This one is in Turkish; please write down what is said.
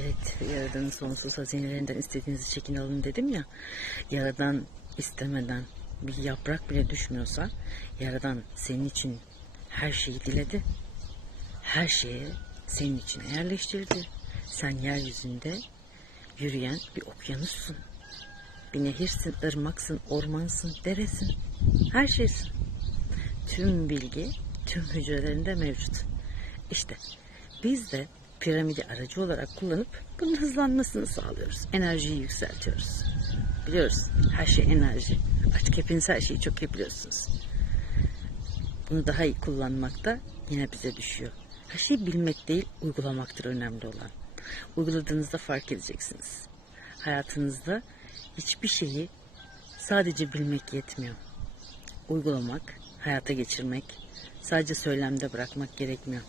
Evet, Yaradan'ın sonsuz hazinelerinden istediğinizi çekin alın dedim ya. Yaradan istemeden bir yaprak bile düşmüyorsa Yaradan senin için her şeyi diledi. Her şeye senin için yerleştirdi. Sen yeryüzünde yürüyen bir okyanussun. Bir nehirsin, ırmaksın, ormansın, deresin. Her şeysin. Tüm bilgi tüm hücrelerinde mevcut. İşte biz de piramidi aracı olarak kullanıp bunun hızlanmasını sağlıyoruz. Enerjiyi yükseltiyoruz. Biliyoruz her şey enerji. Artık hepiniz her şeyi çok iyi biliyorsunuz. Bunu daha iyi kullanmak da yine bize düşüyor. Her şeyi bilmek değil, uygulamaktır önemli olan. Uyguladığınızda fark edeceksiniz. Hayatınızda hiçbir şeyi sadece bilmek yetmiyor. Uygulamak, hayata geçirmek, sadece söylemde bırakmak gerekmiyor.